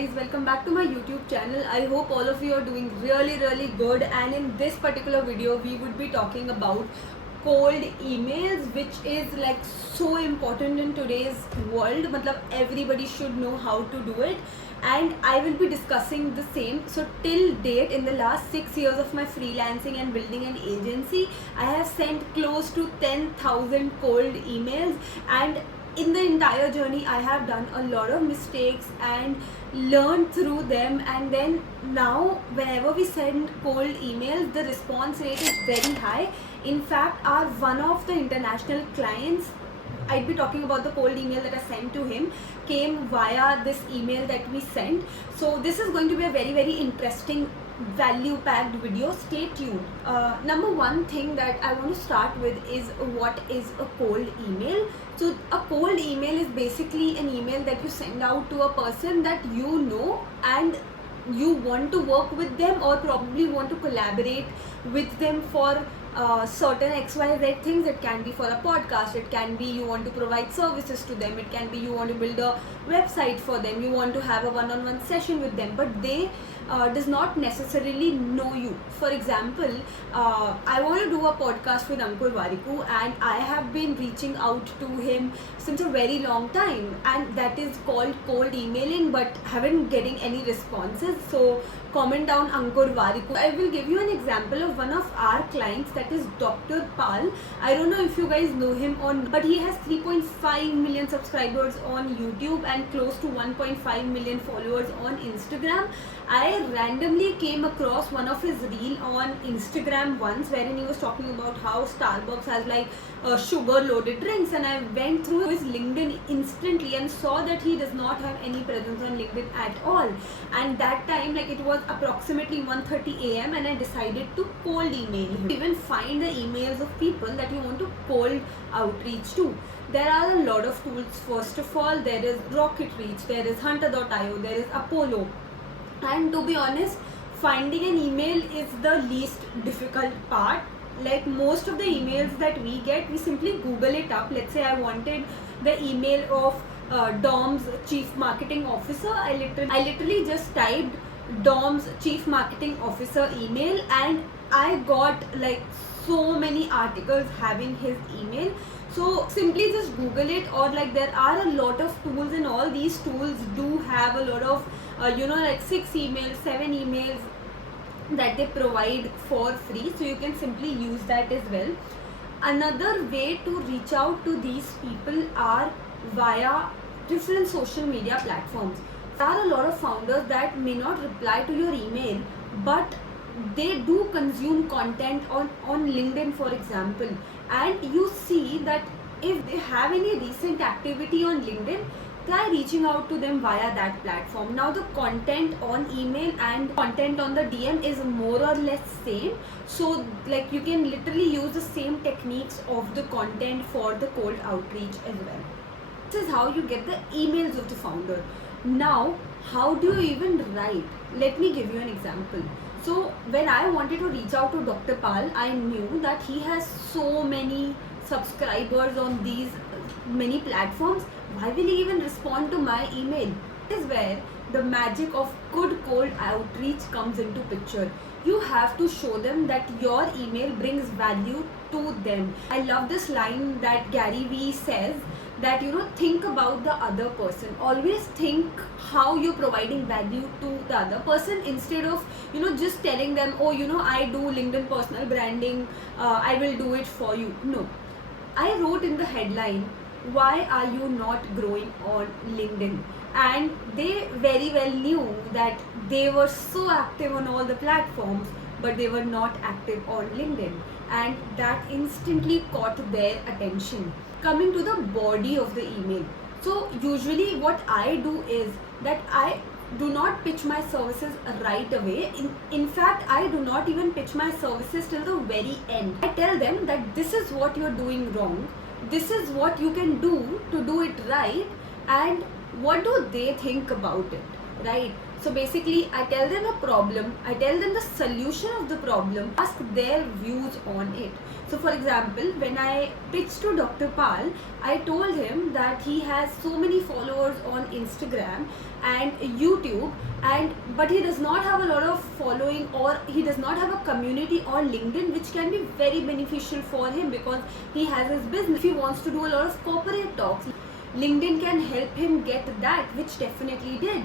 guys, welcome back to my YouTube channel. I hope all of you are doing really good, and in this particular video we would be talking about cold emails, which is like so important in today's world. Matlab everybody should know how to do it, and I will be discussing the same. So till date, in the last 6 years of my freelancing and building an agency, I have sent close to 10,000 cold emails, and in the entire journey I have done a lot of mistakes and learned through them. And then now whenever we send cold emails, the response rate is very high. In fact, our one of the international clients, I'd be talking about the cold email that I sent to him, came via this email that we sent. So this is going to be a very interesting value packed video. Stay tuned. Number one thing that I want to start with is what is a cold email. So a cold email is basically an email that you send out to a person that you know and you want to work with them, or probably want to collaborate with them for certain XYZ things. It can be for a podcast, it can be you want to provide services to them, it can be you want to build a website for them, you want to have a one-on-one session with them, but they does not necessarily know you. For example, I want to do a podcast with Ankur Warikoo, and I have been reaching out to him since a very long time, and that is called cold emailing, but haven't getting any responses. So comment down Ankur Warikoo. I will give you an example of one of our clients, that is Dr. Pal. I don't know if you guys know him but he has 3.5 million subscribers on YouTube and close to 1.5 million followers on Instagram. I randomly came across one of his reel on Instagram once, wherein he was talking about how Starbucks has like sugar loaded drinks, and I went through his LinkedIn instantly and saw that he does not have any presence on LinkedIn at all. And that time, like, it was approximately 1:30 a.m. and I decided to cold email him. Even find the emails of people that you want to cold outreach to. There are a lot of tools. First of all, there is Rocket Reach, there is Hunter.io, there is Apollo. And to be honest, finding an email is the least difficult part. Like most of the emails that we get, we simply Google it up. Let's say I wanted the email of DOM's Chief Marketing Officer. I literally just typed DOM's Chief Marketing Officer email, and I got like so many articles having his email. So simply just Google it, or like there are a lot of tools, and all these tools do have a lot of like 6 emails, 7 emails that they provide for free, so you can simply use that as well. Another way to reach out to these people are via different social media platforms. There are a lot of founders that may not reply to your email, but they do consume content on LinkedIn, for example, and you see that if they have any recent activity on LinkedIn, try reaching out to them via that platform. Now the content on email and content on the DM is more or less same, so like you can literally use the same techniques of the content for the cold outreach as well. This is how you get the emails of the founder. Now, how do you even write? Let me give you an example. So when I wanted to reach out to Dr. Pal, I knew that he has so many subscribers on these many platforms. Why will he even respond to my email? This is where the magic of good cold outreach comes into picture. You have to show them that your email brings value to them. I love this line that Gary Vee says, that think about the other person. Always think how you're providing value to the other person, instead of just telling them, oh I do LinkedIn personal branding, I will do it for you. No, I wrote in the headline, why are you not growing on LinkedIn? And they very well knew that they were so active on all the platforms, but they were not active on LinkedIn, and that instantly caught their attention. Coming to the body of the email. So usually what I do is that I do not pitch my services right away. In fact, I do not even pitch my services till the very end. I tell them that this is what you're doing wrong, this is what you can do to do it right, and what do they think about it. right? So basically I tell them a problem, I tell them the solution of the problem, ask their views on it. So for example, when I pitched to Dr. Pal, I told him that he has so many followers on Instagram and YouTube, and but he does not have a lot of following, or he does not have a community on LinkedIn, which can be very beneficial for him because he has his business. If he wants to do a lot of corporate talks, LinkedIn can help him get that, which definitely did.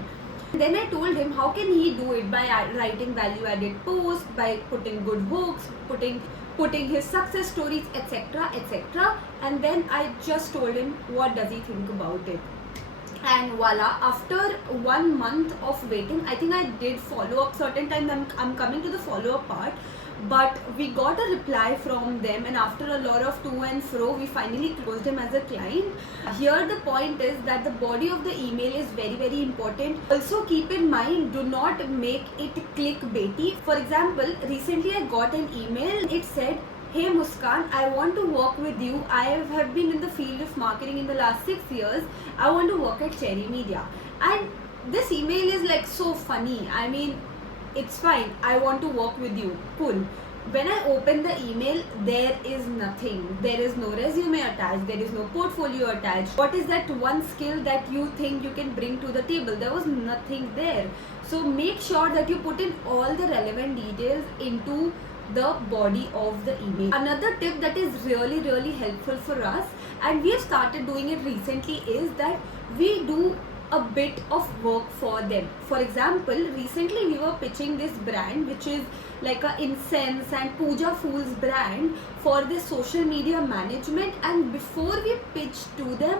Then I told him how can he do it, by writing value added posts, by putting good hooks, putting his success stories, etc, etc. And then I just told him what does he think about it. And voila, after 1 month of waiting, I think I did follow up certain times. I'm coming to the follow up part, but we got a reply from them, and after a lot of to and fro, we finally closed him as a client. Here the point is that the body of the email is very, very important. Also keep in mind, do not make it clickbaity. For example, recently I got an email. It said, "Hey Muskan, I want to work with you. I have been in the field of marketing in the last 6 years. I want to work at Cherry Media." And this email is like so funny. I mean, it's fine. I want to work with you. Cool. When I open the email, there is nothing. There is no resume attached. There is no portfolio attached. What is that one skill that you think you can bring to the table? There was nothing there. So make sure that you put in all the relevant details into the body of the email. Another tip that is really, really helpful for us, and we have started doing it recently, is that we do a bit of work for them. For example, recently we were pitching this brand, which is like a incense and puja fools brand, for the social media management. And before we pitched to them,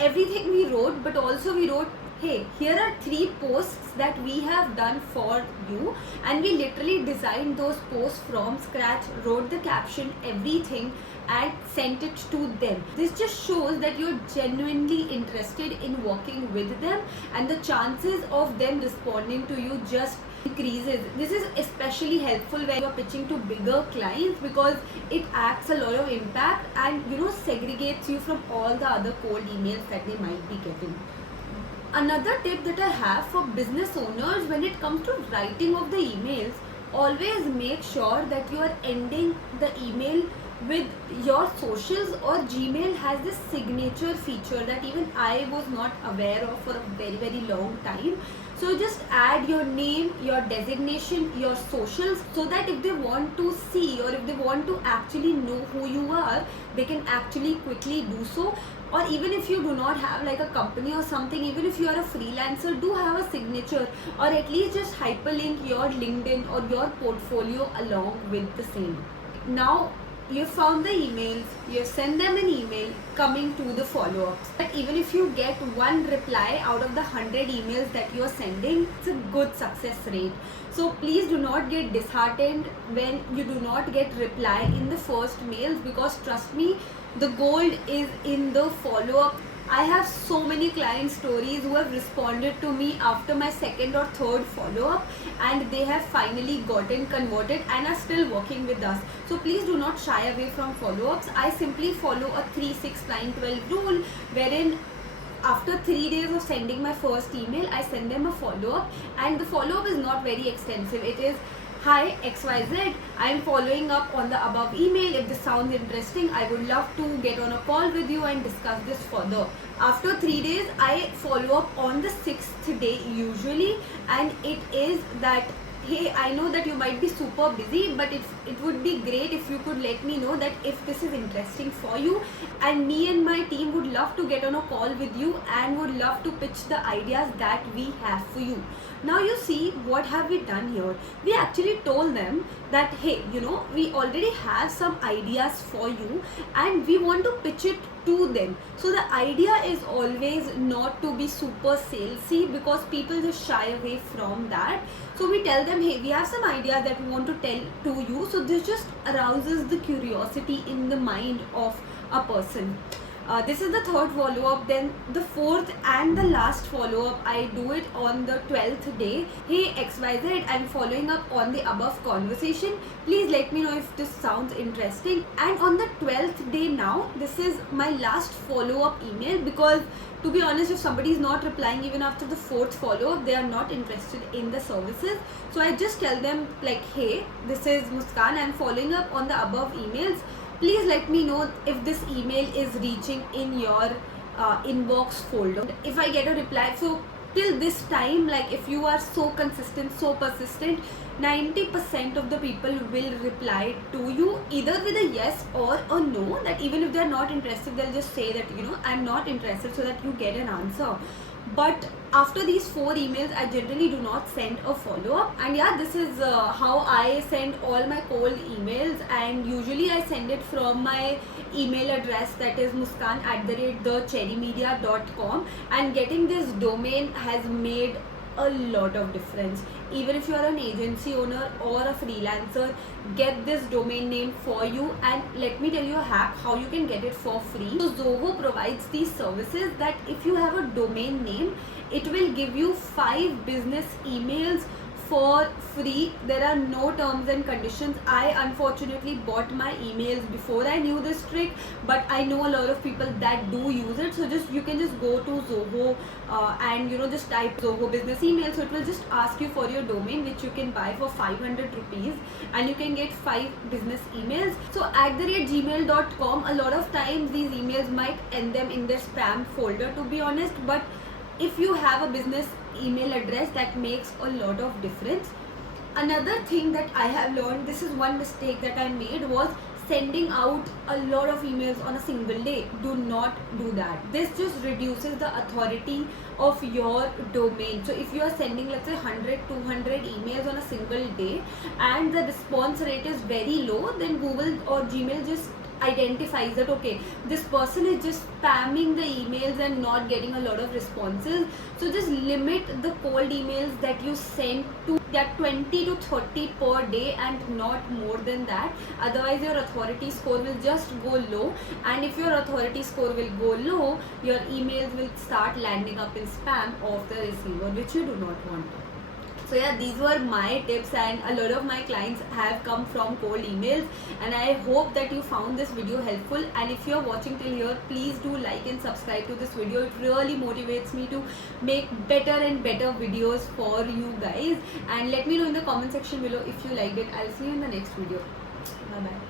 everything we wrote, but also we wrote, hey, here are 3 posts that we have done for you, and we literally designed those posts from scratch, wrote the caption, everything, and sent it to them. This just shows that you're genuinely interested in working with them, and the chances of them responding to you just increases. This is especially helpful when you're pitching to bigger clients, because it acts a lot of impact and segregates you from all the other cold emails that they might be getting. Another tip that I have for business owners when it comes to writing of the emails, always make sure that you are ending the email with your socials, or Gmail has this signature feature that even I was not aware of for a very, very long time. So just add your name, your designation, your socials, so that if they want to see, or if they want to actually know who you are, they can actually quickly do so. Or even if you do not have like a company or something, even if you are a freelancer, do have a signature, or at least just hyperlink your LinkedIn or your portfolio along with the same. Now you found the emails, you have sent them an email, coming to the follow-ups. But even if you get 1 reply out of the 100 emails that you are sending, it's a good success rate. So please do not get disheartened when you do not get reply in the first mails, because trust me, the gold is in the follow-up. I have so many client stories who have responded to me after my 2nd or 3rd follow-up, and they have finally gotten converted and are still working with us. So please do not shy away from follow-ups. I simply follow a 3, 6, 9, 12 rule, wherein after 3 days of sending my first email, I send them a follow-up, and the follow-up is not very extensive. It is, "Hi XYZ, I am following up on the above email. If this sounds interesting, I would love to get on a call with you and discuss this further." After 3 days, I follow up on the 6th day usually, and it is that, "Hey, I know that you might be super busy, but it would be great if you could let me know that if this is interesting for you, and me and my team would love to get on a call with you and would love to pitch the ideas that we have for you." Now you see, what have we done here? We actually told them that, hey, we already have some ideas for you and we want to pitch it to them. So the idea is always not to be super salesy, because people just shy away from that. So we tell them, hey, we have some ideas that we want to tell to you. So this just arouses the curiosity in the mind of a person. This is the third follow-up. Then the fourth and the last follow-up, I do it on the 12th day. Hey XYZ, I'm following up on the above conversation. Please let me know if this sounds interesting. And on the 12th day now, this is my last follow-up email, because to be honest, if somebody is not replying even after the fourth follow-up, they are not interested in the services. So I just tell them like, hey, this is Muskan, I'm following up on the above emails. Please let me know if this email is reaching in your inbox folder. If I get a reply, so till this time, like if you are so consistent, so persistent, 90% of the people will reply to you either with a yes or a no. That even if they are not interested, they'll just say that, you know, I'm not interested, so that you get an answer. But after these 4 emails, I generally do not send a follow-up. And yeah, this is how I send all my cold emails, and usually I send it from my email address, that is muskan@thecherrymedia.com. And getting this domain has made a lot of difference. Even if you are an agency owner or a freelancer, get this domain name for you. And let me tell you a hack how you can get it for free. So Zoho provides these services that if you have a domain name, it will give you 5 business emails for free. There are no terms and conditions. I unfortunately bought my emails before I knew this trick, but I know a lot of people that do use it. So you can just go to Zoho and just type Zoho business email. So it will just ask you for your domain, which you can buy for 500 rupees, and you can get 5 business emails. So @gmail.com, a lot of times these emails might end them in their spam folder, to be honest, but if you have a business email address, that makes a lot of difference. Another thing that I have learned, this is one mistake that I made, was sending out a lot of emails on a single day. Do not do that. This just reduces the authority of your domain. So if you are sending, let's say 100 200 emails on a single day and the response rate is very low, then Google or Gmail just identifies that okay, this person is just spamming the emails and not getting a lot of responses. So just limit the cold emails that you send to that 20 to 30 per day and not more than that. Otherwise your authority score will just go low, and if your authority score will go low, your emails will start landing up in spam of the receiver, which you do not want. So yeah, these were my tips, and a lot of my clients have come from cold emails, and I hope that you found this video helpful. And if you're watching till here, please do like and subscribe to this video. It really motivates me to make better and better videos for you guys. And let me know in the comment section below if you liked it. I'll see you in the next video. Bye bye.